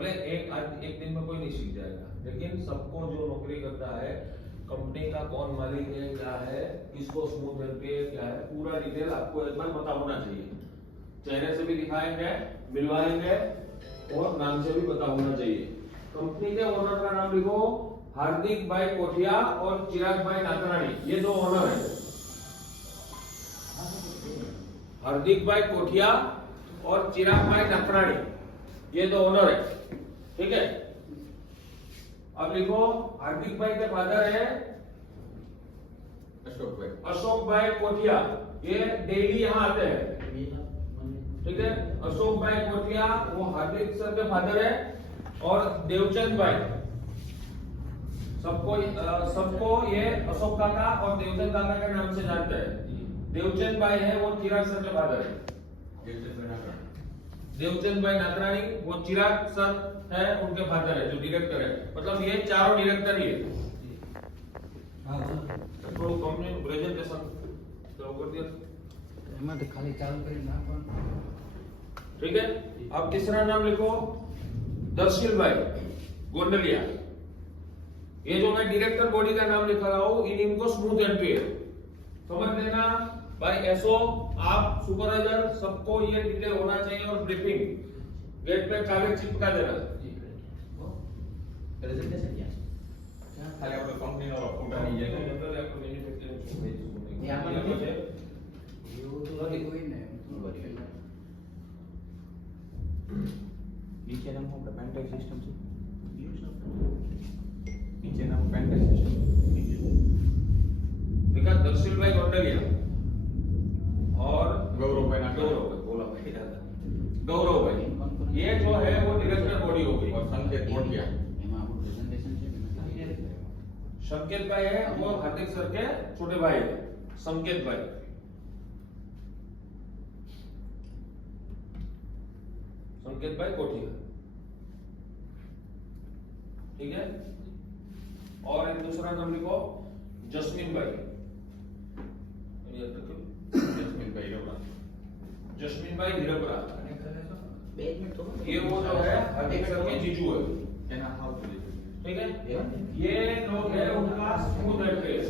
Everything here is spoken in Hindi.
भले एक दिन में कोई नहीं सीख जाएगा, लेकिन सबको जो नौकरी करता है, कंपनी का कौन मालिक है, क्या है, किसको स्मूथ एमपी है, क्या है, पूरा डिटेल आपको एक बार पता होना चाहिए। चेहरे से भी दिखाएंगे, मिलवाएंगे और नाम से भी पता होना चाहिए। कंपनी के ओनर का नाम लिखो, हार्दिक भाई कोठिया और चिराग भाई नाकराणी, ये दो ओनर है। हार्दिक भाई कोठिया और चिराग भाई नाकराणी, ये दो ओनर है, ठीक है। अब लिखो, हार्दिक भाई के फादर है अशोक भाई कोठिया, ये डेली यहाँ आते हैं, ठीक है। अशोक भाई कोठिया वो हार्दिक सर के फादर है, और देवचंद भाई, सबको ये अशोक काका और देवचंद काका के नाम से जानते हैं। देवचंद भाई है वो चिराग सर के फादर है। देवचंद भाई नाकराणी वो चिराग सर है उनके फादर है, जो डायरेक्टर है। मतलब ये चारों डायरेक्टर ही है। थोड़ा कंपनी प्रेजेंटेशन चालू कर दिया, એમાં તો ખાલી ચાલુ કરી નાખવાનું, ठीक है। अब तीसरा नाम लिखो, दर्शिल भाई गोंडलिया। ये जो मैं डायरेक्टर बॉडी का नाम लिखा रहा हूँ, इनको स्मूथ एंट्री है, समझ लेना भाई। एसओ आप सुपरवाइजर सबको ये डिटेल होना चाहिए, और ब्रीफिंग गेट पे कागज चिपका देना। પ્રેઝન્ટેશન ક્યાં ખાલી આપણે કંપનીનો ફોટા નહીં જાય मतलब आपको मैन्युफैक्चरिंग એ આમાં નથી એવું તો નથી કોઈ ને નીચેનામાં આપણે પેન્ટાઇપ સિસ્ટમ છે, નીચેનામાં પેન્ટાઇપ સિસ્ટમ लिखा दर्शिल भाई गोंडलिया और ગૌરવ ભાઈ નાકરાણી बोला भाई गौरव भाई, ये जो है वो डायरेक्टर बॉडी हो गई। और संकेत कोठिया એમાં આપણું પ્રેઝન્ટેશન છે કે નથી? संकेत भाई है वो हार्दिक सर के छोटे भाई है, संकेत भाई। संकेत भाई कोठिया, ठीक है। और एक दूसरा नाम लिखो, जस्मिन भाई। જસ્મીન ભાઈ રોડા जस्मिन भाई हिरपरा, બે જ મિનિટ તો ये वो जो है हार्दिक सर के जीजू है, એના હાવ સુધી ठीक है। ये लोग है उनका स्मूथ एंट्री है।